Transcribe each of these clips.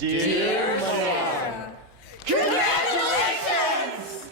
Dear Mom, congratulations!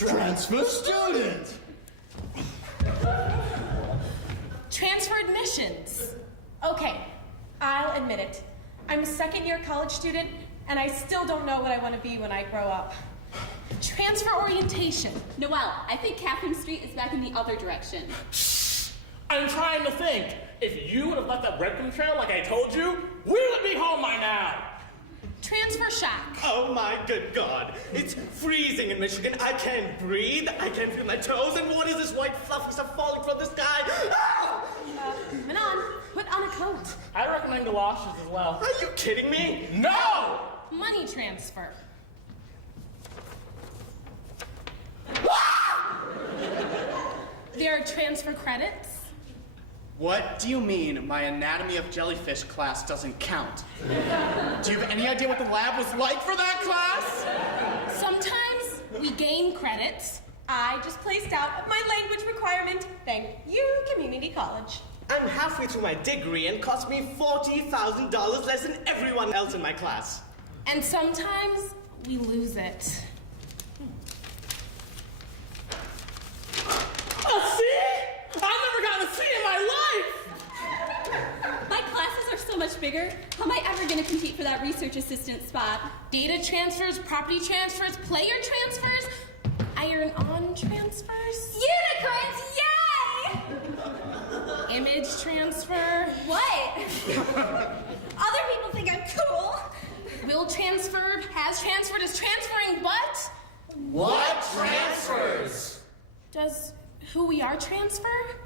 Transfer student! Transfer admissions. Okay, I'll admit it. I'm a second-year college student, and I still don't know what I want to be when I grow up. Transfer orientation. Noelle, I think Catherine Street is back in the other direction. I'm trying to think. If you would have left that breadcrumb trail like I told you, we would be home by now. Transfer shock. Oh my good God. It's freezing in Michigan. I can't breathe. I can't feel my toes. And what is this white fluffy stuff falling from the sky? Ah! Manon, put on a coat. I recommend galoshes as well. Are you kidding me? No! Money transfer. There are transfer credits. What do you mean my anatomy of jellyfish class doesn't count? Do you have any idea what the lab was like for that class? Sometimes we gain credits. I just placed out my language requirement. Thank you, community college. I'm halfway through my degree and cost me $40,000 less than everyone else in my class. And sometimes we lose it. A C? I've never gotten a C in my life! My classes are so much bigger. How am I ever going to compete for that research assistant spot? Data transfers, property transfers, player transfers, iron-on transfers. Unicorns, yay! Image transfer. What? Other people think I'm cool. Will transfer, has transferred, is transferring, but What transfers? does who we are transfer?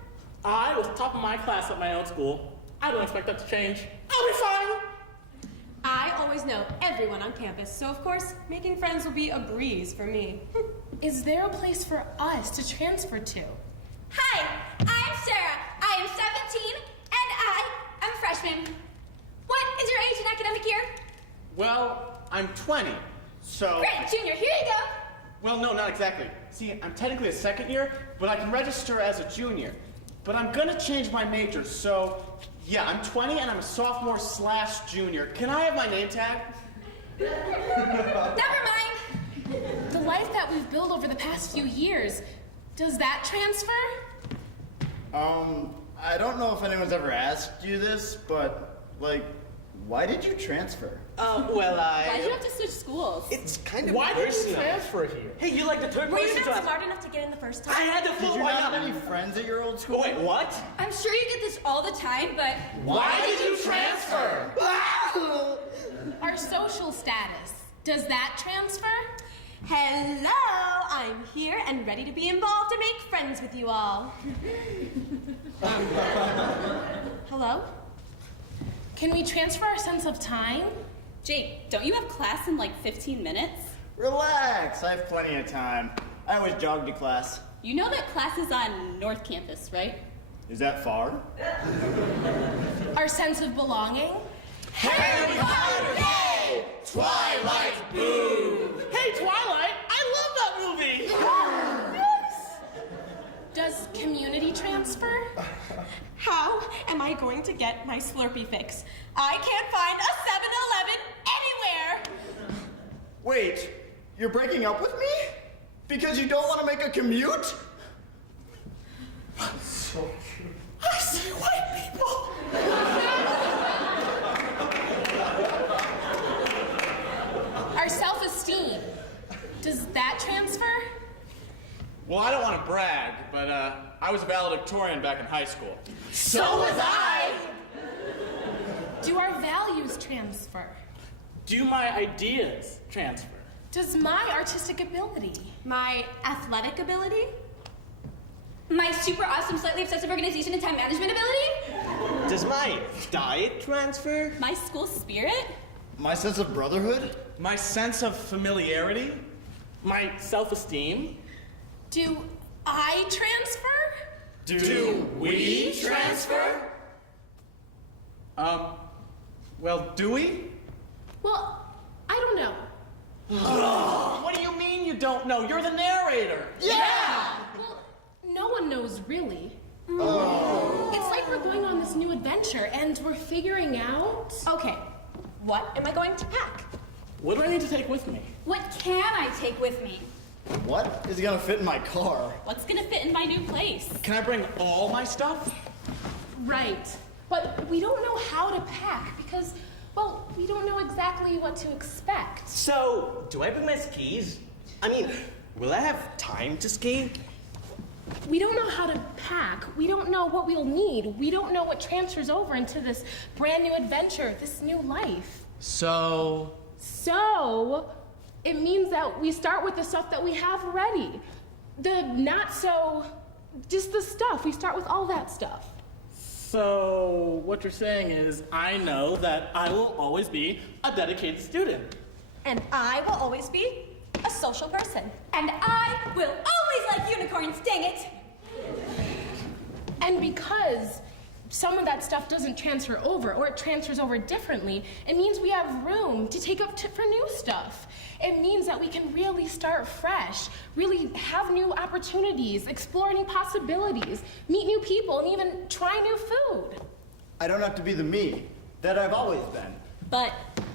I was top of my class at my own school. I don't expect that to change. I'll be fine. I always know everyone on campus, so of course, making friends will be a breeze for me. Is there a place for us to transfer to? Hi, I'm Sarah. I am 17, and I am a freshman. What is your age in academic year? Well, I'm 20, so... Great, junior, here you go. Well, no, not exactly. See, I'm technically a second year, but I can register as a junior. But I'm gonna change my major, so... Yeah, I'm 20 and I'm a sophomore/junior. Can I have my name tag? Never mind. The life that we've built over the past few years, does that transfer? I don't know if anyone's ever asked you this, but, like, why did you transfer? Well, Why'd you have to switch schools? It's kind of Why did you personal. transfer here? Hey, you like the third Were you person not to ask? smart enough to get in the first time? I had the Did full you why not not? have any friends at your old school? Wait, what? I'm sure you get this all the time, but... Why did you transfer? Our social status, does that transfer? Hello, I'm here and ready to be involved and make friends with you all. Hello? Can we transfer our sense of time? Jake, don't you have class in like 15 minutes? Relax, I have plenty of time. I always jog to class. You know that class is on North Campus, right? Is that far? Our sense of belonging? Harry Potter Day! Twilight Boom! Hey, Twilight, I love that movie! Does community transfer? How am I going to get my Slurpee fix? I can't find a 7-Eleven anywhere! Wait, you're breaking up with me? Because you don't want to make a commute? So cute. I see white people! Well, I don't want to brag, but I was a valedictorian back in high school. So was I! Do our values transfer? Do my ideas transfer? Does my artistic ability? My athletic ability? My super awesome, slightly obsessive organization and time management ability? Does my diet transfer? My school spirit? My sense of brotherhood? My sense of familiarity? My self-esteem? Do I transfer? Do we transfer? Well, do we? Well, I don't know. What do you mean you don't know? You're the narrator. Yeah! Well, no one knows really. It's like we're going on this new adventure and we're figuring out. Okay, what am I going to pack? What do I need to take with me? What can I take with me? What is gonna fit in my car? What's gonna fit in my new place? Can I bring all my stuff? Right. But we don't know how to pack because, well, we don't know exactly what to expect. So, do I bring my skis? I mean, will I have time to ski? We don't know how to pack. We don't know what we'll need. We don't know what transfers over into this brand new adventure, this new life. So, It means that we start with the stuff that we have ready. Just the stuff. We start with all that stuff. So, what you're saying is, I know that I will always be a dedicated student. And I will always be a social person. And I will always like unicorns, dang it! And because some of that stuff doesn't transfer over, or it transfers over differently, it means we have room to take up for new stuff. It means that we can really start fresh, really have new opportunities, explore new possibilities, meet new people, and even try new food. I don't have to be the me that I've always been. But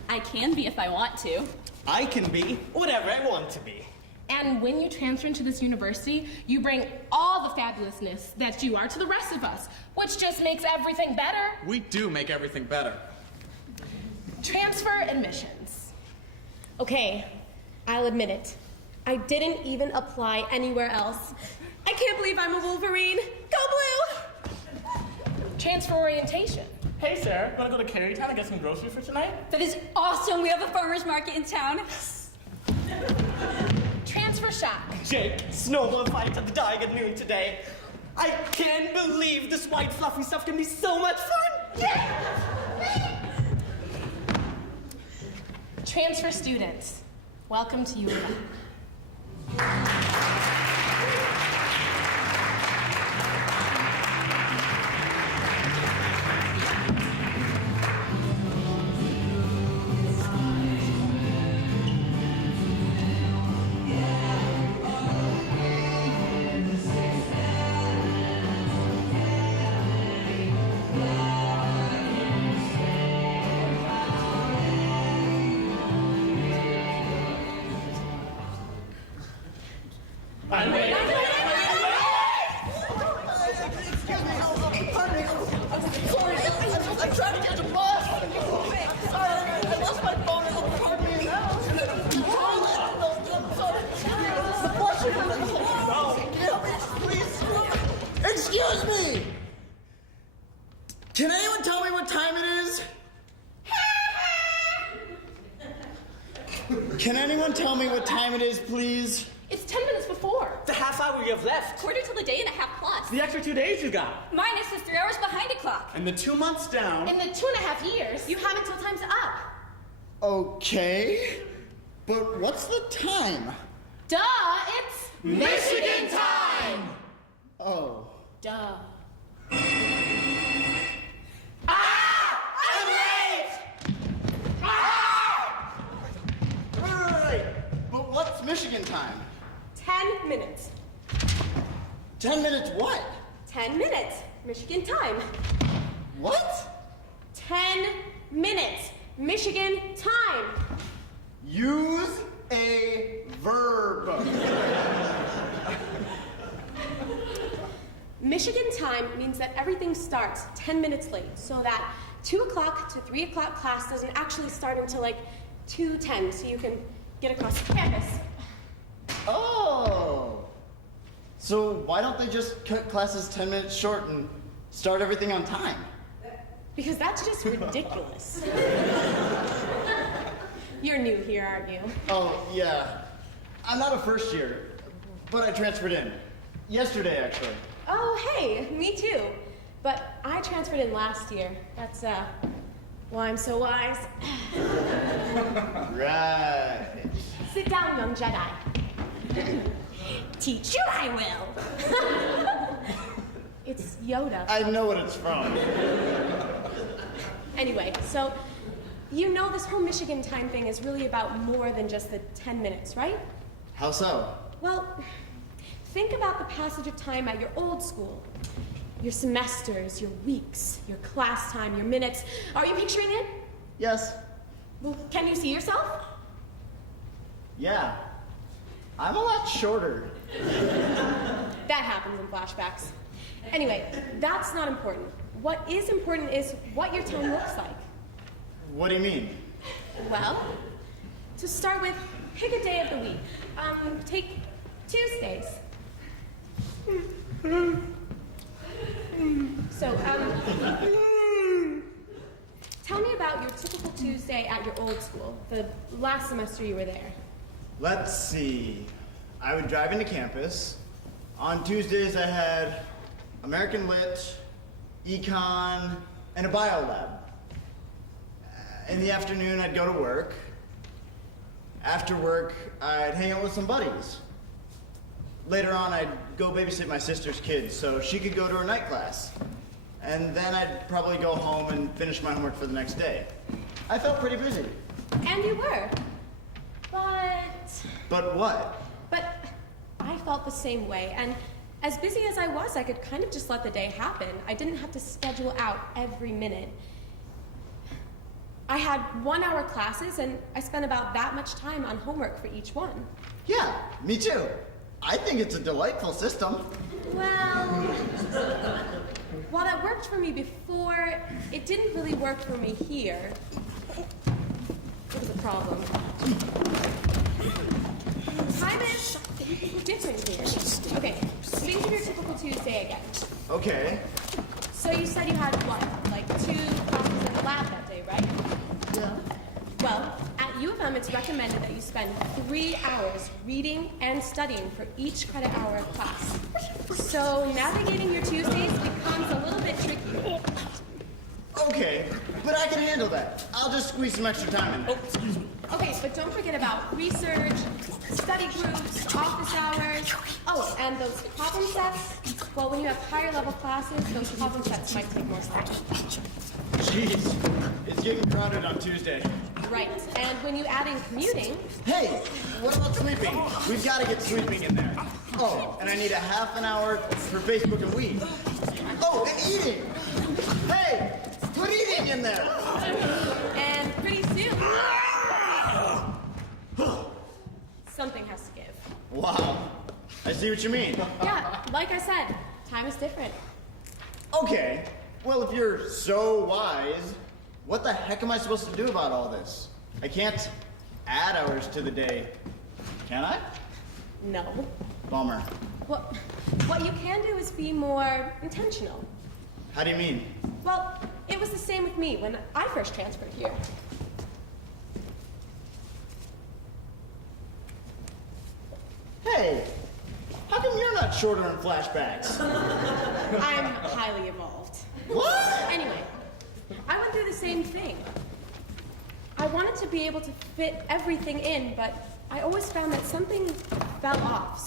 I can be if I want to. I can be whatever I want to be. And when you transfer into this university, you bring all the fabulousness that you are to the rest of us, which just makes everything better. we do make everything better. Transfer admissions. Okay, I'll admit it. I didn't even apply anywhere else. I can't believe I'm a Wolverine. Go Blue! Transfer orientation. Hey, Sarah, wanna go to Carytown and get some groceries for tonight? That is awesome, we have a farmer's market in town. Transfer shock. Jake, snowball fight at the dying at noon today. I can't believe this white fluffy stuff can be so much fun. Transfer students. Welcome to UMetc. I'm ready. I'm trying to catch a bus! I lost my phone in the car. Please! Excuse me! Can anyone tell me what time it is? Can anyone tell me what time it is, please? It's 10 minutes before. The half hour you have left. Quarter till the day and a half plus. The extra 2 days you got. Minus the 3 hours behind a clock. And the 2 months down. In the 2.5 years, You have until time's up. Okay, but what's the time? duh, it's Michigan time! Oh. duh. Right. But what's Michigan time? 10 minutes. 10 minutes what? 10 minutes. Michigan time. What? 10 minutes. Michigan time. Use a verb. Michigan time means that everything starts 10 minutes late, so that 2 o'clock to 3 o'clock class doesn't actually start until like 2:10, so you can get across the campus. Oh. So why don't they just cut classes 10 minutes short and start everything on time? Because that's just ridiculous. You're new here, aren't you? Oh, yeah. I'm not a first year, but I transferred in. Yesterday, actually. Oh, hey, me too. But I transferred in last year. That's, why I'm so wise. Right. Sit down, young Jedi. Teach you I will. It's Yoda. I know what it's from. Anyway, so you know this whole Michigan time thing is really about more than just the 10 minutes, right? How so? Well, think about the passage of time at your old school. Your semesters, your weeks, your class time, your minutes. Are you picturing it? Yes. Well, can you see yourself? Yeah. I'm a lot shorter. That happens in flashbacks. Anyway, that's not important. What is important is what your time looks like. What do you mean? Well, to start with, pick a day of the week. Take Tuesdays. So, tell me about your typical Tuesday at your old school, the last semester you were there. Let's see. I would drive into campus. On Tuesdays, I had American Lit, Econ, and a bio lab. In the afternoon, I'd go to work. After work, I'd hang out with some buddies. Later on, I'd go babysit my sister's kids so she could go to her night class. And then I'd probably go home and finish my homework for the next day. I felt pretty busy. And you were. But what? But I felt the same way, and as busy as I was, I could kind of just let the day happen. I didn't have to schedule out every minute. I had 1-hour classes, and I spent about that much time on homework for each one. Yeah, me too. I think it's a delightful system. Well, while that worked for me before, it didn't really work for me here. There was a problem. Time is different here. Okay, think of your typical Tuesday again. Okay. So you said you had what, like 2 classes in the lab that day, right? Yeah. Well, at U of M, it's recommended that you spend 3 hours reading and studying for each credit hour of class. So navigating your Tuesdays becomes a little bit tricky. Okay, but I can handle that. I'll just squeeze some extra time in there. Okay, but don't forget about research, study groups, office hours. Oh, and those problem sets. Well, when you have higher level classes, those problem sets might take more time. Jeez, it's getting crowded on Tuesday. Right, and when you add in commuting. Hey, what about sleeping? We've got to get sleeping in there. Oh, and I need a half an hour for Facebook and weed. Oh, and eating. Hey, put eating in there. And pretty soon, something has to give. Wow, I see what you mean. Yeah, like I said, time is different. Okay, well, if you're so wise, what the heck am I supposed to do about all this? I can't add hours to the day, can I? No. Bummer. Well, what you can do is be more intentional. How do you mean? Well, it was the same with me when I first transferred here. Hey, how come you're not shorter in flashbacks? I'm highly evolved. What? Anyway, I went through the same thing. I wanted to be able to fit everything in, but I always found that something fell off.